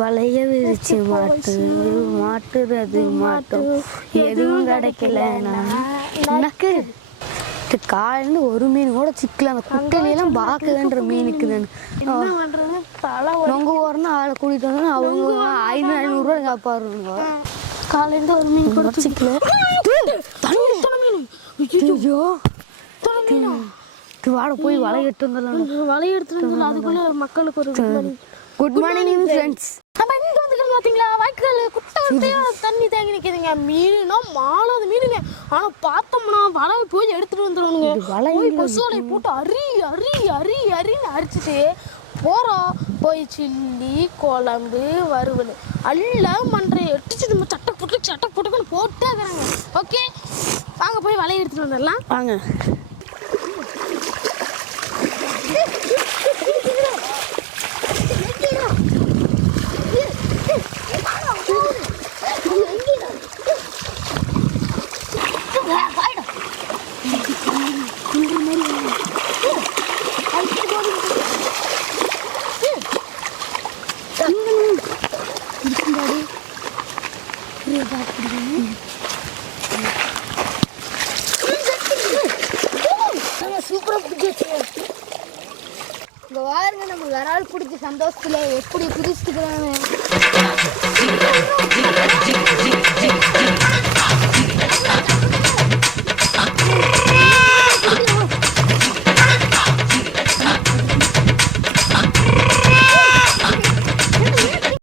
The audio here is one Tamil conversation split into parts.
வளைய விரிச்சு மாட்டுறது மாட்டோம் எதுவும் கிடைக்கல. எனக்கு காலையில ஒரு மீன் கூட சிக்கல. அந்த குட்டையிலாம் பார்க்குதுன்ற மீனுக்கு உங்க ஊர்னா ஆளை கூட்டிட்டு வந்தோன்னா அவங்க 500-500 காப்பாருங்க. காலையில ஒரு மீன் கூட சிக்கல. வாட போய் வலை எடுத்து வந்துடலாம். வலை எடுத்துட்டு வந்து அதுக்குள்ள மக்களுக்கு ஒரு குட் மார்னிங் ஃப்ரெண்ட்ஸ். நம்ம இங்க வந்துக்கிறோம் பாத்தீங்களா, வாய்க்கால் குட்டை தண்ணி தேங்கி நிற்குதுங்க. மீனுனா மாலாத மீனுங்க. ஆனா பார்த்தோம்னா வலை போய் எடுத்துட்டு வந்துடுவானுங்க. போய் கொசுவலை போட்டு அரி அரி அரி அரின்னு அரிச்சுட்டு போகிறோம். போய் சில்லி குழம்பு வறுவல் அல்ல மன்றை எட்டிச்சு நம்ம சட்டை போட்டுக்கொண்டு போட்டே இருக்கிறாங்க. ஓகே வாங்க போய் வலையை எடுத்துட்டு வந்துடலாம் வாங்க. இங்க வாருங்க, நம்ம விரால் பிடிச்ச சந்தோஷத்துல எப்படி குதிச்சுக்கிறாங்க.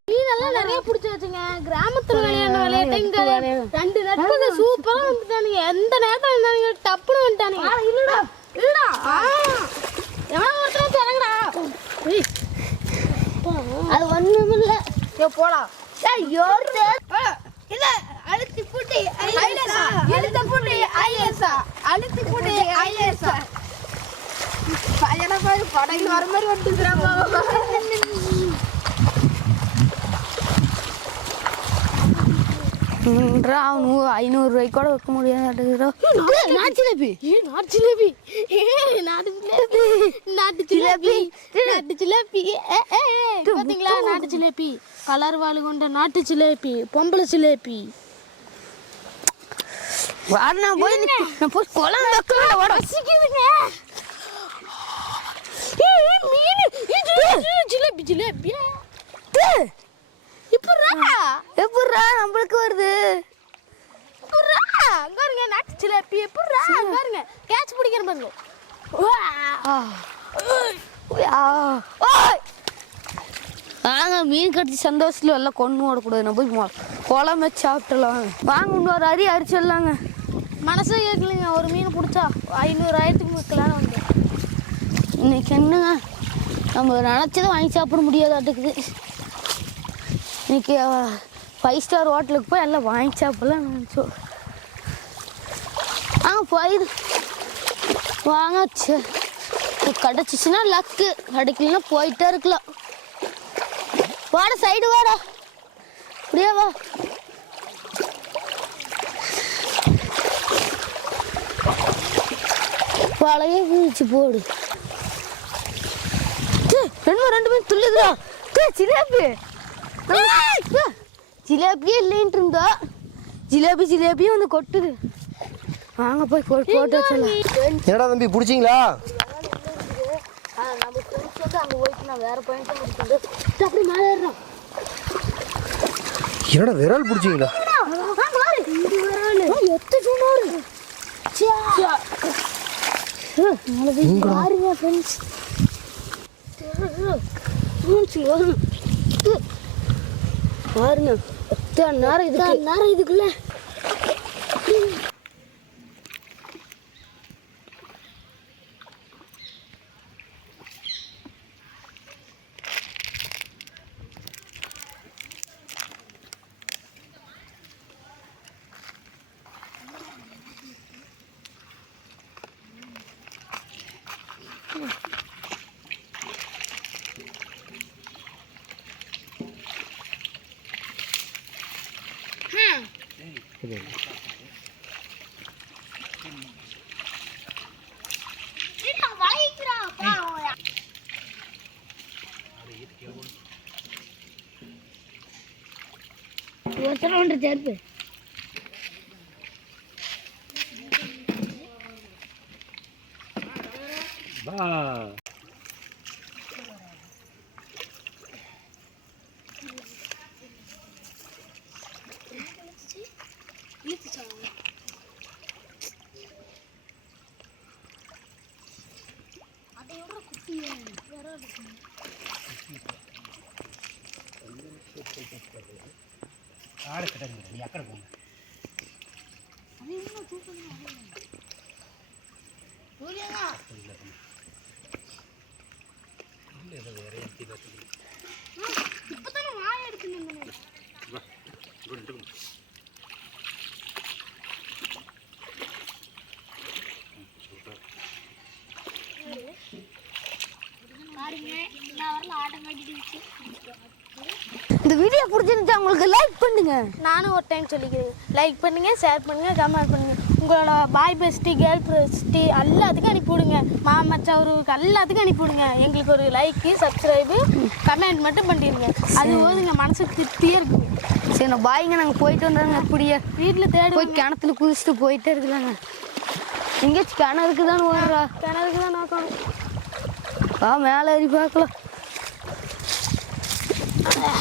மீனெல்லாம் நிறைய பிடிச்சி வச்சுங்க. கிராமத்துல விளையாட விளையாட்டு 2 நட்புங்க சூப்பரா வந்துட்டானுங்க. எந்த நேரத்துல இருந்தானுங்க டப்புன்னு வந்துட்டானுங்க. இல்லடா அது ஒண்ணும் இல்ல. போலாம் இல்ல அழுத்தி பூட்டி அழுத்தி பூட்டி ஐஎஸ்ஆ அழுத்தி பூட்டி ஐஎஸ்ஆ படகு வர மாதிரி வந்துக்கிறாங்க. அவனு 500 ரூபாய்க்கு கூட வைக்க முடியாது. நாட்டு ஜிலேபி கலர் வாழை கொண்ட நாட்டு ஜிலேபி பொம்பளை ஜிலேபி. ஜிலேபி ஜிலேபி எப்படா நம்மளுக்கு வருது. பாருங்க நாட்டு ஜிலேபி எப்படா பாருங்க கேட்ச் பிடிக்கிற பாருங்க. வாங்க மீன் கடிச்சு சந்தோஷத்துல எல்லாம் கொண்டு ஓடக்கூடாது. நம்ம போய் குழம்பு வச்சு சாப்பிட்டுலாம். வாங்க இன்னொரு அரி அரிச்சிடலாங்க. மனசே கேட்கலைங்க. ஒரு மீன் பிடிச்சா 500-1000 விற்கலான்னு வந்து. இன்னைக்கு என்னங்க நம்ம நினச்சதை வாங்கி சாப்பிட முடியாதாட்டுக்குது. இன்னைக்கு 5 ஸ்டார் ஹோட்டலுக்கு போய் எல்லாம் வாங்கி சாப்பிடலாம் நினச்சோம். போயிடு வாங்க. கிடச்சிச்சுன்னா லக்கு, கிடைக்கலன்னா போயிட்டே இருக்கலாம். வாடா சைடு வாடா, அப்படியே வா. வலையே வீழ்ச்சி போடு. 2 பேர் துள்ளுதுடா. ஜிலேபி ஜிலேபியே இல்லைன்ட்டு இருந்தா ஜிலேபியும் வந்து கொட்டுது. வாங்க போய் போட்டு வச்சிடலாம். என்னடா தம்பி பிடிச்சிங்களா? நம்ம ஃப்ரெண்ட்ஸ் வந்து அங்கே போயிட்டு நான் வேற பாயிண்ட் முடிச்சுட்டு அப்படி மேலே ஏறுறோம். என்னடா விரால் பிடிச்சிங்களா? பாருங்க ஃப்ரெண்ட்ஸ், பாருங்க எத்தனை நேரம் இதுக்குள்ள ஒருத்தர ஒன்று சேர்ப்பு இந்த வீடியோ பிடிச்சிருந்துச்சா உங்களுக்கு லைக் பண்ணுங்க. நானும் ஒரு டைம் சொல்லிக்கிறேன், லைக் பண்ணுங்க, ஷேர் பண்ணுங்க, கமெண்ட் பண்ணுங்க. உங்களோட பாய் பெஸ்டி கேர்ள் பெஸ்டி எல்லாத்துக்கும் அனுப்பிவிடுங்க. மாமச்சா அவருக்கு எல்லாத்துக்கும் அனுப்பிவிடுங்க. எங்களுக்கு ஒரு லைக்கு சப்ஸ்கிரைபு கமெண்ட் மட்டும் பண்ணிடுங்க. அது போதுங்க, மனசுக்கு திருப்தியே இருக்குது. சரி நான் பாய்ங்க, நாங்கள் போயிட்டு வந்தோங்க. அப்படியே வீட்டில் தேடி போய் கிணத்துல குதிச்சுட்டு போயிட்டே இருக்குதாங்க. எங்கேயாச்சும் கிணறுக்கு தான் ஓடுறா, கிணறுக்கு தான் நோக்கணும். மேலே ஏறி பார்க்கலாம்.